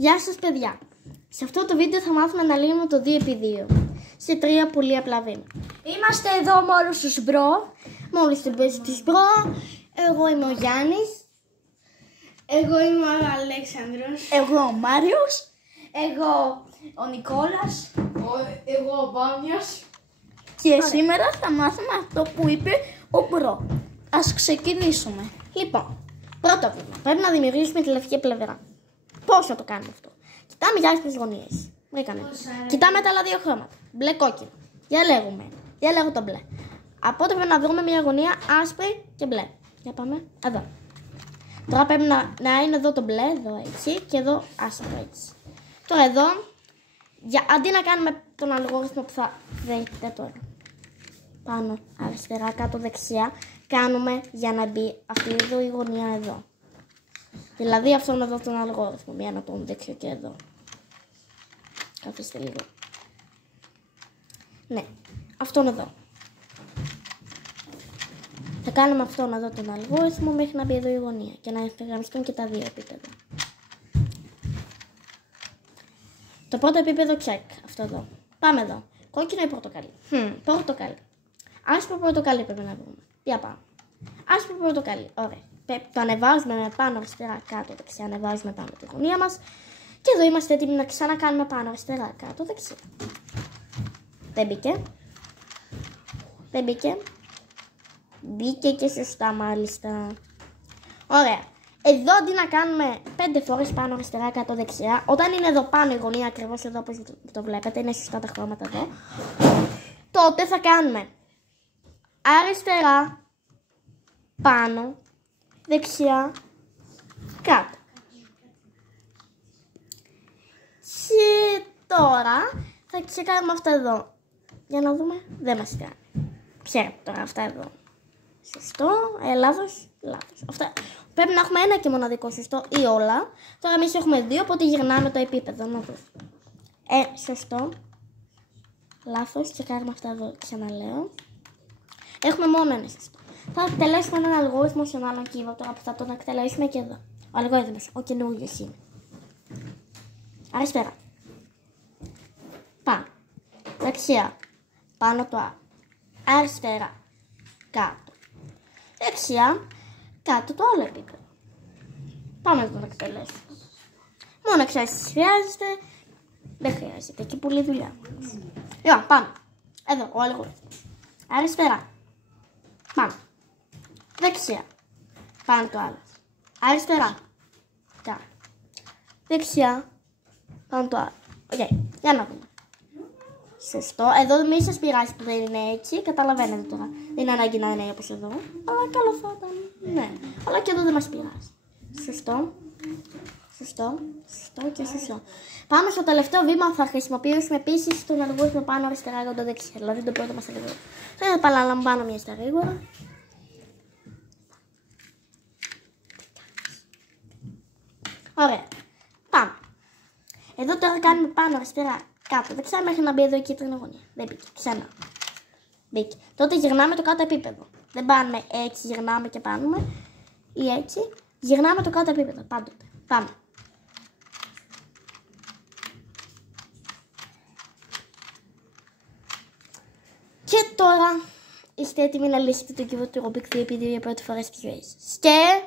Γεια σας παιδιά! Σε αυτό το βίντεο θα μάθουμε να λύνουμε το 2x2 σε 3 πολύ απλά βήματα. Είμαστε εδώ με όλους τους μπρο. Μόλις την πες της μπρο. Εγώ είμαι ο Γιάννης. Εγώ είμαι ο Αλέξανδρος. Εγώ ο Μάριος. Εγώ ο Νικόλας. Εγώ ο Βάνιος. Και σήμερα θα μάθουμε αυτό που είπε ο μπρο. Ας ξεκινήσουμε. Λοιπόν, πρώτο βήμα. Πρέπει να δημιουργήσουμε τη λευκή πλευρά. Πώς θα το κάνουμε αυτό? Κοιτάμε για άσπρες γωνίες. Κοιτάμε τα άλλα δύο χρώματα. Μπλε κόκκινο. Διαλέγω το μπλε. Από τότε πρέπει να βρούμε μια γωνία άσπρη και μπλε. Για πάμε. Εδώ. Τώρα πρέπει να είναι εδώ το μπλε, εδώ έτσι, και εδώ άσπρο έτσι. Τώρα εδώ, αντί να κάνουμε τον αλγόριθμο που θα δείτε τώρα, πάνω αριστερά, κάτω δεξιά, κάνουμε για να μπει αυτή εδώ η γωνία εδώ. Δηλαδή αυτόν εδώ τον αλγόριθμο, μία να τον δείξω και εδώ. Καθίστε λίγο. Ναι, αυτόν εδώ. Θα κάνουμε αυτόν εδώ τον αλγόριθμο μέχρι να μπει εδώ η γωνία και να ευθυγραμμιστούν και τα δύο επίπεδα. Το πρώτο επίπεδο check, αυτό εδώ. Πάμε εδώ. Κόκκινο ή πορτοκαλί? Πορτοκαλί. Άσπρο πορτοκαλί πρέπει να βρούμε. Για πάμε. Άσπρο πορτοκαλί. Ωραία. Το ανεβάζουμε με πάνω αριστερά κάτω δεξιά. Ανεβάζουμε πάνω τη γωνία μας. Και εδώ είμαστε έτοιμοι να ξανακάνουμε πάνω αριστερά κάτω δεξιά. Δεν μπήκε. Δεν μπήκε. Μπήκε και σωστά μάλιστα. Ωραία. Εδώ αντί να κάνουμε 5 φορές πάνω αριστερά κάτω δεξιά, όταν είναι εδώ πάνω η γωνία ακριβώς εδώ όπως το βλέπετε, είναι σωστά τα χρώματα εδώ, τότε θα κάνουμε αριστερά πάνω, δεξιά, κάτω. Και τώρα θα ξεκάνουμε αυτά εδώ. Για να δούμε, δεν μας κάνει. Ξέρετε τώρα αυτά εδώ. Σωστό, λάθος. Αυτά. Πρέπει να έχουμε ένα και μοναδικό σωστό ή όλα. Τώρα εμείς έχουμε δύο, οπότε γυρνάμε το επίπεδο. Να δούμε. Σωστό. Λάθος, τσεκάρουμε αυτά εδώ, ξαναλέω. Έχουμε μόνο ένα σωστό. Θα εκτελέσουμε έναν αλγόριθμο σε έναν άλλο κύβο τώρα που θα τον εκτελέσουμε και εδώ. Ο αλγόριθμος, ο καινούργιος είναι. Αριστερά. Πάνω. Δεξιά. Πάνω το άλλο. Αριστερά. Κάτω. Δεξιά. Κάτω το άλλο επίπεδο. Πάμε να τον εκτελέσουμε. Μόνο εξάρτηση χρειάζεται. Δεν χρειάζεται. Και πολλή δουλειά. Λοιπόν, πάμε. Εδώ, ο αλγόριθμος. Αριστερά. Πάμε. Δεξιά. Πάνω το άλλο. Αριστερά. Κάτω. Δεξιά. Πάνω το άλλο. Οκ. Για να δούμε. Σωστό. Εδώ μη σας πειράζει που δεν είναι έτσι. Καταλαβαίνετε τώρα. Δεν είναι ανάγκη να είναι όπως εδώ. Αλλά καλό θα ήταν. Ναι. Αλλά και εδώ δεν μας πειράζει. Σωστό. Σωστό. Σωστό και σωστό. Πάμε στο τελευταίο βήμα. Θα χρησιμοποιήσουμε επίσης τον αλγόριθμο πάνω αριστερά για το δεξιά. Δηλαδή το πρώτο μας αλγόριθμο. Θα επαναλαμβάνω μια στα γρήγορα. Ωραία. Πάμε. Εδώ τώρα κάνουμε πάνω αριστερά. Κάτω δεξιά μέχρι να μπει εδώ η κίτρινη γωνία. Δεν μπήκε. Ξανά. Μπήκε. Τότε γυρνάμε το κάτω επίπεδο. Δεν πάμε έτσι, γυρνάμε και πάνουμε. Ή έτσι. Γυρνάμε το κάτω επίπεδο. Πάντοτε. Πάμε. Και τώρα είστε έτοιμοι να λύσετε το κύβο του Rubik 2x2 για πρώτη φορά στη ζωή σας. Και